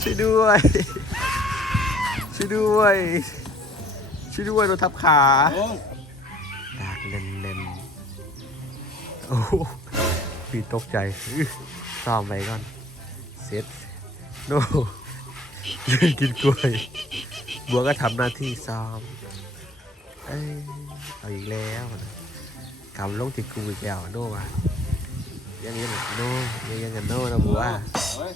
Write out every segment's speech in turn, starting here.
ช่วยด้วยช่วยด้วยช่วยด้วยโดนทับขาดากเล่นเล่นโอ้พี่ตกใจซ้อมไปก่อนเสร็จโน่ยืนกินกล้วยบัวก็ทำหน้าที่ซ้อมเอ้ยเอาอีกแล้วนะกำลงติดกูอีกแล้วโน่ว่ะ ยังยังโน่ยังยังกันโน่นะบัวเฮ้ย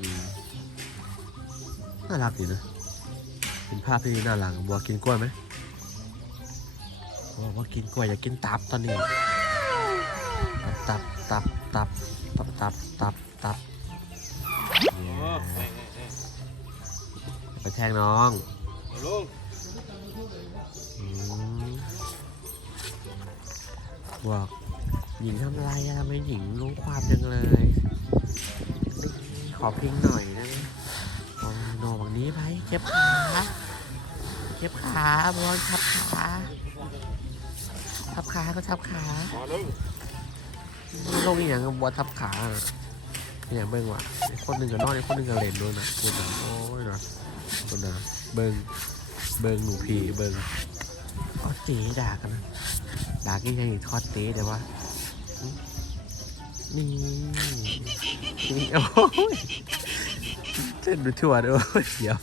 อืมน่ารักดีนะเป็นภาพที่น่ารักบัวกินกล้วยไหมบัวว่ากินกล้วยอยากกินตับตอนนี้ ตับตับตับตับตับตับตับโอ้เฮ้ยเฮ้ยไปแทงน้องเฮ้ยลง บอกหญิงทำอะไรอะทำไมหญิงรู้ความจังเลยนี่ขอพิงหน่อยได้ไหมโอ้โนบังนี้ไปเจ็บขาเจ็บขาบอลทับขาทับขาก็ทับขามาลงลงอีกอย่างกับอลทับขาอะอย่างเบิ้งว่ะคนหนึ่งก็นอนไอ้คนหนึ่งก็เล่นด้วยนะคุณนะโอ้ยนะคุณนะเบิ้งเบิ้งหนูพีเบิ้งอ๋อเจ๊ด่ากันนะ ดากันยังอีกทอดเต๊เดี๋ยววะนี่นี่โอ้ยเต้นไปทั่วเลยโอ้ยเดี๋ยว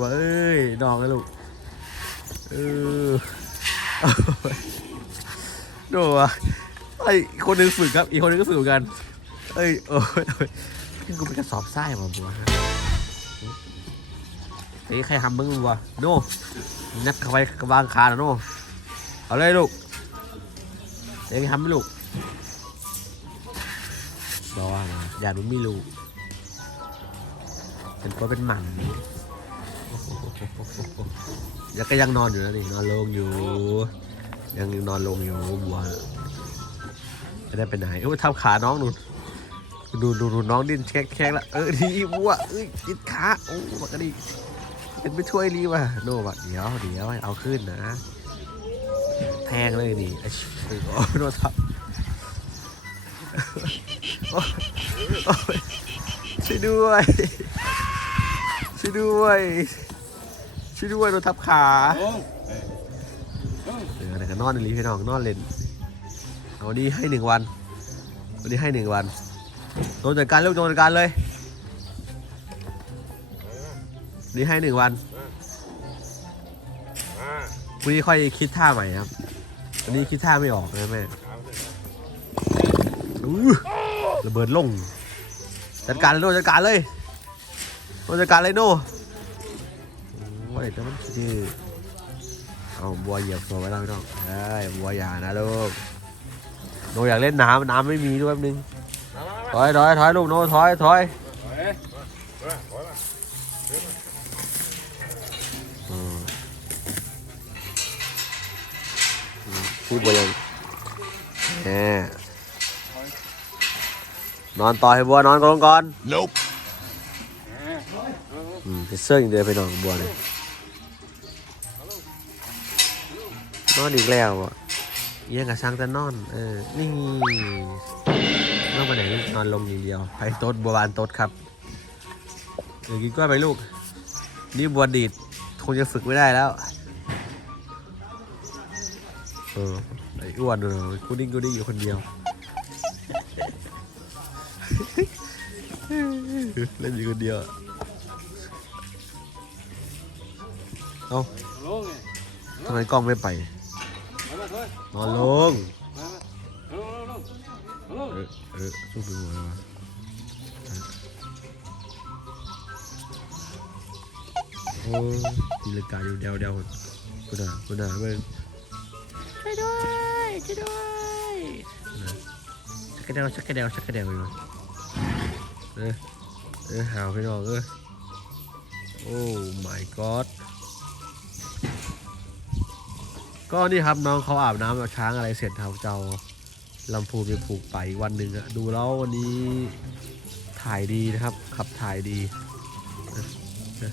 ว่าเอ้ยน้องนะลูกเออโอ้ยโดนวะไอ้คนหนึงฝึกครับ อีกคนหนึงก็ฝึกกัน เอ้ยโอ้ยนี่กูเป็นกระสอบทรายมาบัวเฮ้ยใครทำมึงบัวโน่นักเข้าไปกระบางขาแล้วโน่ เอาเลยลูกเอ้ยทำไหมลูกบอกว่านะอย่าหนูมีลูกเป็นตัวเป็นหมันยังก็ยังนอนอยู่นะนี่นอนลงอยู่ ยังนอนลงอยู่บัวไม่ได้ไปไหนโอ้ยทับขาน้องนูดูดูดูน้องดิ้นแช็กแช็กละเออดีบัวเอ้ยจิตขาโอ้บักกะดีเป็นไปช่วยรีว่ะโน่บักเดี๋ยวเดี๋ยวเอาขึ้นนะ แทงเลยนี่ไอ้ชิบโอ้โนทับโอ้ยโอ้ยช่วยด้วยช่วยด้วยช่วยด้วยโดนทับขาเออแต่ก็นอนในรีพี่น้องนอนเล่นเอาวันนี้ให้หนึ่งวันวันนี้ให้หนึ่งวันโดนจัดการเร็วโดนจัดการเลยวันนี่ให้หนึ่งวันวันนี้ค่อยคิดท่าใหม่ครับ วันนี้คิดท่าไม่ออกนะแม่อู้ระเบิดลง จัดการเลยโน่จัดการเลยโน่จัดการเลยโน่โอ้ยแต่มันคือ เอาบัวเหยียบตัวไว้แล้วพี่น้องเอ้ยบัวอย่านะลูกโนอยากเล่นน้ำน้ำไม่มีด้วยแป๊บนึงถอยถอยถอยลูกโนถอยถอย พูดบัวยังแหมนอนต่อให้บัวนอนก่อนก่อน Nope อืมไปเสื้ออย่างเดียวไปนอนกับบัวเลยนอนอีกแล้วอะเยี่ยงกับช่างแต่นอน เออ นี่นอนไปไหนนอนลงอย่างเดียว ไปโต๊ดบัวบานโต๊ดครับเดี๋ยวกินกล้วยไปลูก นี่บัวดีดคงจะฝึกไม่ได้แล้ว เออไอ้อ้วนเลยกูดิ้งกูดิ้งอยู่คนเดียว เล่นอยู่คนเดียว เอ้าลงไงทำไมกล้องไม่ไปมามาถอยนอนลงมามาลงลงลงลงเออเออสู้ไปหัวเลยวะโอ้ยตีลังกาอยู่เดวเดวคุณอาคุณอาเบิ่ง กระเดวชักกระเดวชักกระเดวอยู่เออเออหาวไปน้องเออโอ้ my god ก็นี่ครับน้องเขาอาบน้ำเอาช้างอะไรเสร็จครับเจ้าลำพูไปผูกไปวันหนึ่งอะดูแล้ววันนี้ถ่ายดีนะครับ ขับถ่ายดีนะนะ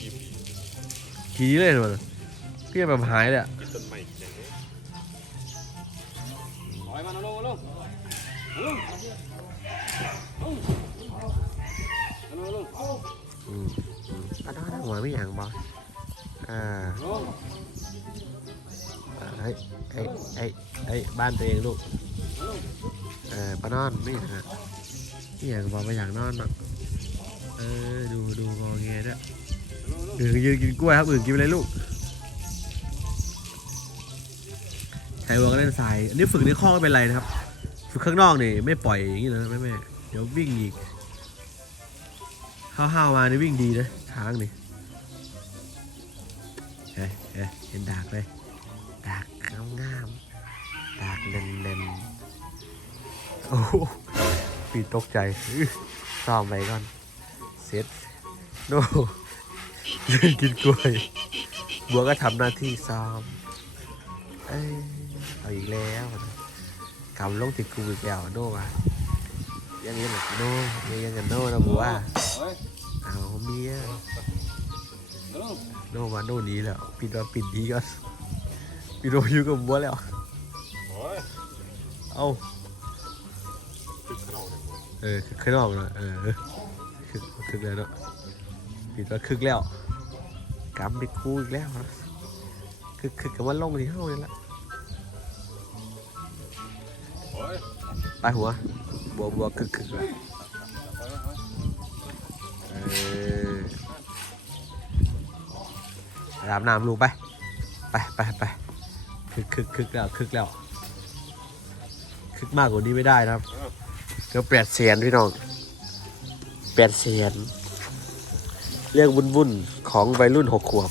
กิผีเลยมันพี่แบบหายเลยอะกินต้นไม้อย่างนี้ถอย มาเอาลงเอาลงเอาลงเอาลงเอาลงเอาลงอืมอืมป้าน้อยหัวไม่อย่างบอสอ่าเอาลงเฮ้ยเฮ้ยเฮ้ยเฮ้บ้านตัวเองลูกเออปนอนไม่อย่างอะไม่อย่างบอไม่อย่างนอนหรอกเออดูดูงอแงด้วยเอาลงอื่นยืนกินกล้วยครับอื่นกินไปเลยลูก ใครบอกก็เล่นทรายอันนี้ฝึกในข้อกไม่เป็นไรนะครับ ฝึกข้างนอกนี่ไม่ปล่อยอย่างนี้นะแม่แม่เดี๋ยววิ่งอีกห้าวๆมานี่วิ่งดีนะช้างนี่เฮ้ยเฮ้ยเห็นดากเลยดากงามๆดากเน่นๆโอ้โหปีตกใจซ้อมไปก่อนเสร็จโน่ยืนกินกล้วยบัวก็ทำหน้าที่ซ้อมเอ้ย เอาอีกแล้วกำลงติดกูอีกแล้วโน่ว่ะยังนี้แหละโน่ยังยังกันโน่นะบัวเฮ้ยเอาเมียโน่มาโน่นี้แล้วปิดว่าปิดดีก่อนปิดโนอยู่กับบัวแล้วโอ้ยเอาตึกขนมเนี่ยเออคึกข้นอกเนอะเออคึกคึกแล้วเนาะปิดว่าคึกแล้วกำติดกูอีกแล้วนะคึกคึกกับว่าลงที่เฮ้านี่ละโอ้ย ไปหัวบัวบัวคึกคึกเลยเออไปอาบน้ำลูกไป ไปไปไปคึกคึกคึกแล้วคึกแล้ว คึกมากกว่านี้ไม่ได้นะครับเดี๋ยวแปดเสียนพี่น้องแปดเสียน เรื่องวุ่นวุ่นของวัยรุ่นหกขวบ